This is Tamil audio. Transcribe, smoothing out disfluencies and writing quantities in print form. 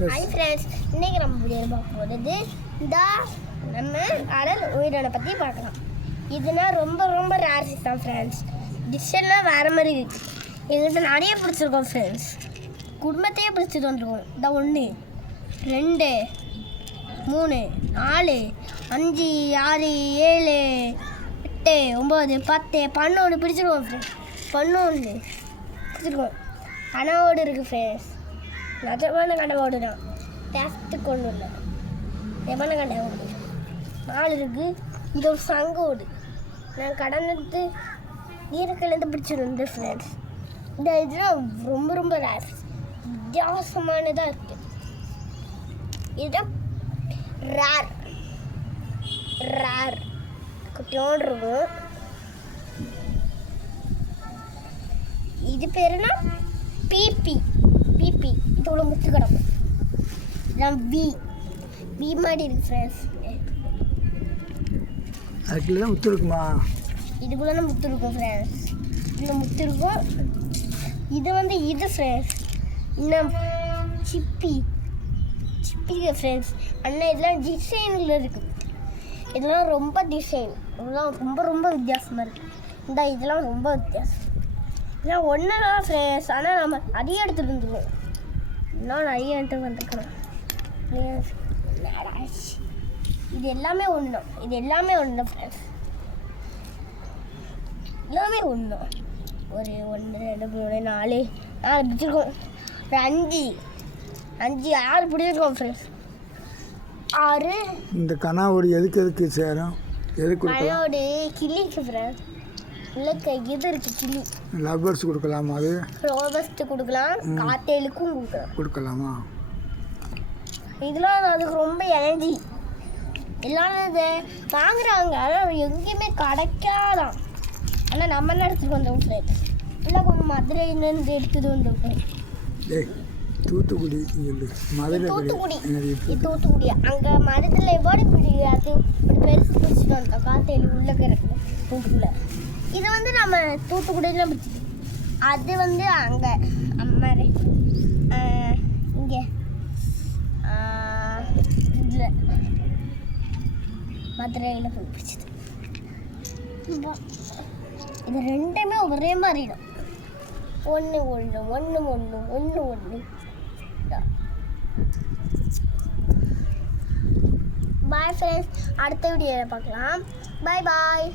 ஹாய் ஃப்ரெண்ட்ஸ், இன்றைக்கி நம்ம வீடியோ பார்க்க போகிறது இந்த நம்ம கடல் உயிரினை பற்றி பார்க்கலாம். இதுனா ரொம்ப ரொம்ப ரேர்ஸ் தான் ஃப்ரெண்ட்ஸ். டிஷ்ஷெல்லாம் வேறு மாதிரி இருக்குது. எங்கிட்ட நிறைய பிடிச்சிருக்கோம் ஃப்ரெண்ட்ஸ். குடும்பத்தையே பிடிச்சிட்டு வந்துருக்கோம். இந்த 1 2 3 4 5 6 7 8 9 10 11 பிடிச்சிருக்கோம் ஃப்ரெண்ட்ஸ். 11 பிடிச்சிருக்கோம். கனவோடு இருக்குது ஃப்ரெண்ட்ஸ். நிஜமான கனவோடு தான், டேஸ்ட்டுக்கு ஒன்றும் இல்லை. நிஜமான கனவோடு 4 இருக்குது. இது ஒரு சங்கோடு. நான் கடனுக்கு ஈரக்கிலேருந்து பிடிச்சிட்டு வந்து ஃப்ரெண்ட்ஸ். இந்த இதெல்லாம் ரொம்ப ரொம்ப ரேர், வித்தியாசமானதாக இருக்குது. இதுதான் ரேர் ரேர் குட்டியோடு இருக்கும். இது பேருனா பிபி பிபி. இதோட முத்து கிடக்கும். இதான் பி மாதிரி இருக்கு ஃப்ரெண்ட்ஸ். அதுக்குள்ள தான் முத்து இருக்குமா? இதுக்குள்ள தான் முத்து இருக்கும் ஃப்ரெண்ட்ஸ். இதில் முத்து இருக்கும். இது வந்து இது ஃப்ரெண்ட்ஸ். இன்னும் சிப்பி ஃப்ரெண்ட்ஸ். அண்ணா இதெல்லாம் டிசைனில் இருக்குது. இதெல்லாம் ரொம்ப டிசைன். இதெல்லாம் ரொம்ப ரொம்ப வித்தியாசமாக இருக்குது. இதெல்லாம் ரொம்ப வித்தியாசம். இதெல்லாம் ஒன்று தான் ஃப்ரெண்ட்ஸ். ஆனால் நம்ம நிறைய எடுத்துகிட்டு வந்துடுவோம். இன்னும் நிறைய எடுத்துகிட்டு வந்துருக்கணும். இது எல்லாமே ஒன்று தான். இது எல்லாமே ஒன்று தான் ஃப்ரெண்ட்ஸ். எல்லாமே ஒன்று தான். ஒரு 1 2 3 4 பிடிச்சிருக்கோம். ஒரு 5 6 பிடிச்சிருக்கோம் ஃப்ரெண்ட்ஸ். 6 இந்த கனாவோடு எதுக்கு சேரும்? கனாவோடு கிளிக்கு ஃப்ரெண்ட்ஸ். இல்லை இது இருக்குது கிளி. லவ் பேர்ட்ஸ் கொடுக்கலாமா? அது ரோபஸ்ட்டு கொடுக்கலாம், காத்தேலுக்கும் கொடுக்கலாமா? இதெல்லாம் அதுக்கு ரொம்ப எனர்ஜி. எல்லாரும் இதை வாங்குறாங்க, ஆனால் எங்கேயுமே கிடைக்காதான். ஆனால் நம்ம என்ன எடுத்துகிட்டு வந்தோம் ஃப்ரெண்ட்ஸ். இல்லை கொஞ்சம் மதுரையிலேருந்து எடுத்துகிட்டு வந்தோம். தூத்துக்குடி தூத்துக்குடி அங்கே மரத்தில் எவ்வளோ பிடிக்காது ஒரு பெருசு பிடிச்சிட்டு வந்தோம். காத்தேலி உள்ளே கிடக்கு தூத்துக்குள்ள. இது வந்து நம்ம தூத்துக்குடியில் பிடிச்சிது. அது வந்து அங்கே அம்மாரு இங்கே இதில் மதுரையில் போய் பிடிச்சிது. இது ரெண்டுமே ஒரே மாதிரி தான். ஒன்று பாய் ஃப்ரெண்ட்ஸ். அடுத்த வீடியோவில் பார்க்கலாம். பாய்.